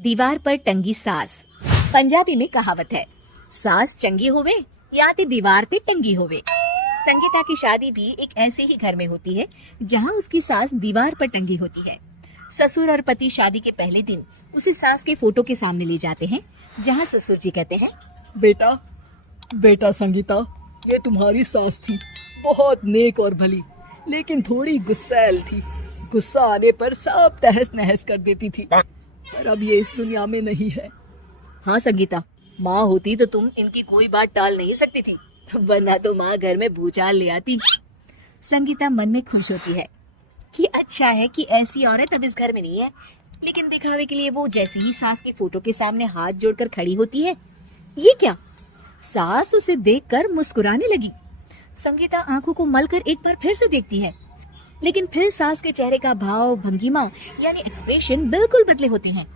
दीवार पर टंगी सास। पंजाबी में कहावत है, सास चंगी होवे या ती दीवार ते टंगी होवे। संगीता की शादी भी एक ऐसे ही घर में होती है जहां उसकी सास दीवार पर टंगी होती है। ससुर और पति शादी के पहले दिन उसे सास के फोटो के सामने ले जाते हैं, जहां ससुर जी कहते हैं, बेटा बेटा संगीता, ये तुम्हारी सास थी, बहुत नेक और भली, लेकिन थोड़ी गुस्सैल थी। गुस्सा आने पर सब तहस नहस कर देती थी, पर अब ये इस दुनिया में नहीं है। हाँ संगीता, माँ होती तो तुम इनकी कोई बात टाल नहीं सकती थी, वरना तो माँ घर में भूचाल ले आती। संगीता मन में खुश होती है कि अच्छा है कि ऐसी औरत अब इस घर में नहीं है, लेकिन दिखावे के लिए वो जैसे ही सास के फोटो के सामने हाथ जोड़कर खड़ी होती है, ये क्या? सास उसे देखकर मुस्कुराने लगी। संगीता आंखों को मलकर एक बार फिर से देखती है, लेकिन फिर सास के चेहरे का भाव, भंगिमा यानी एक्सप्रेशन बिल्कुल बदले होते हैं।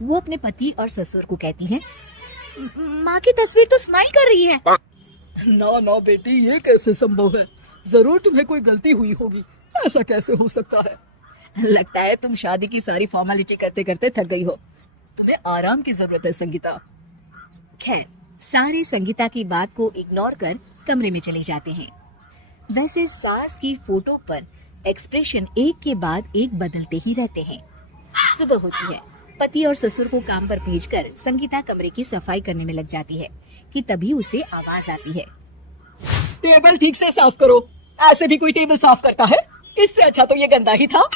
वो अपने पति और ससुर को कहती है, माँ की तस्वीर तो स्माइल कर रही है। ना ना बेटी, ये कैसे संभव है? जरूर तुम्हें कोई गलती हुई होगी, ऐसा कैसे हो सकता है? लगता है तुम शादी की सारी फॉर्मेलिटी करते करते थक गई हो, तुम्हें आराम की जरूरत है संगीता। खैर, सारे संगीता की बात को इग्नोर कर कमरे में चले जाते हैं। वैसे सास की फोटो पर एक्सप्रेशन एक के बाद एक बदलते ही रहते हैं। सुबह होती है, पति और ससुर को काम पर भेजकर संगीता कमरे की सफाई करने में लग जाती है कि तभी उसे आवाज आती है, टेबल ठीक से साफ करो। ऐसे भी कोई टेबल साफ करता है? इससे अच्छा तो ये गंदा ही था।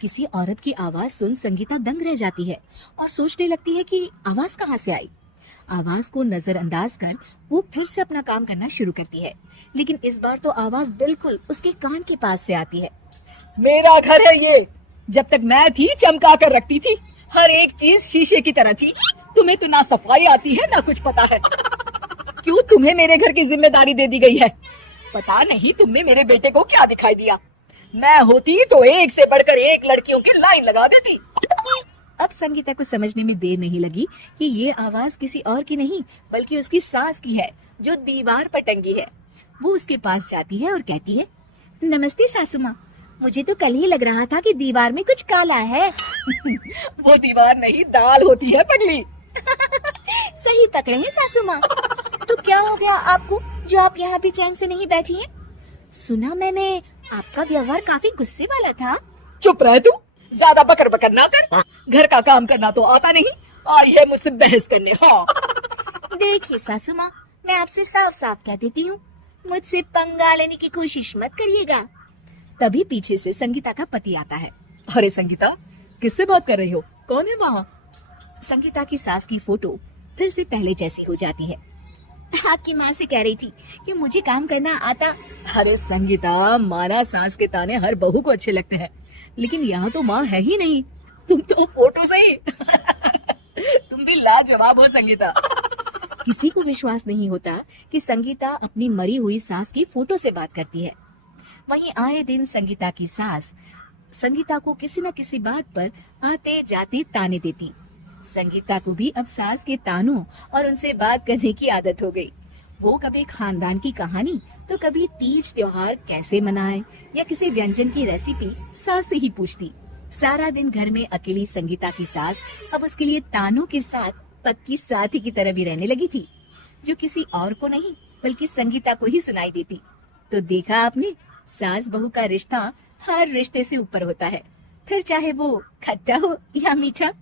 किसी औरत की आवाज सुन संगीता दंग रह जाती है और सोचने लगती है कि आवाज कहाँ से आई। आवाज को नजरअंदाज कर वो फिर से अपना काम करना शुरू करती है, लेकिन इस बार तो आवाज बिल्कुल उसके कान के पास से आती है। मेरा घर है ये, जब तक मैं थी चमका कर रखती थी, हर एक चीज शीशे की तरह थी। तुम्हें तो ना सफाई आती है ना कुछ पता है। क्यों तुम्हें मेरे घर की जिम्मेदारी दे दी गई है? पता नहीं तुमने मेरे बेटे को क्या दिखाई दिया। मैं होती तो एक से बढ़कर एक लड़कियों की लाइन लगा देती। अब संगीता को समझने में देर नहीं लगी कि ये आवाज किसी और की नहीं बल्कि उसकी सास की है, जो दीवार पर टंगी है। वो उसके पास जाती है और कहती है, नमस्ते सासू माँ, मुझे तो कल ही लग रहा था कि दीवार में कुछ काला है। वो दीवार नहीं, दाल होती है पगली। सही पकड़े हैं सासू माँ। तो क्या हो गया आपको जो आप यहाँ भी चैन से नहीं बैठी हैं? सुना मैंने आपका व्यवहार काफी गुस्से वाला था। चुप रह तू, ज्यादा बकर बकर ना कर। घर का काम करना तो आता नहीं, आई है मुझसे बहस करने। हाँ देखिए सासू माँ, मैं आपसे साफ साफ कह देती हूँ, मुझसे पंगा लेने की कोशिश मत करिएगा। तभी पीछे से संगीता का पति आता है। अरे संगीता, किससे बात कर रही हो? कौन है वहाँ? संगीता की सास की फोटो फिर से पहले जैसी हो जाती है। आपकी माँ से कह रही थी कि मुझे काम करना आता। अरे संगीता, माना सास के ताने हर बहू को अच्छे लगते हैं, लेकिन यहाँ तो माँ है ही नहीं, तुम तो फोटो से ही। तुम भी लाजवाब हो संगीता। किसी को विश्वास नहीं होता कि संगीता अपनी मरी हुई सास की फोटो से बात करती है। वहीं आए दिन संगीता की सास संगीता को किसी न किसी बात पर आते जाते ताने देती। संगीता को भी अब सास के तानों और उनसे बात करने की आदत हो गई। वो कभी खानदान की कहानी तो कभी तीज त्योहार कैसे मनाए या किसी व्यंजन की रेसिपी सास से ही पूछती। सारा दिन घर में अकेली संगीता की सास अब उसके लिए तानों के साथ पक्की साथी की तरह भी रहने लगी थी, जो किसी और को नहीं बल्कि संगीता को ही सुनाई देती। तो देखा आपने, सास बहू का रिश्ता हर रिश्ते से ऊपर होता है, फिर चाहे वो खट्टा हो या मीठा।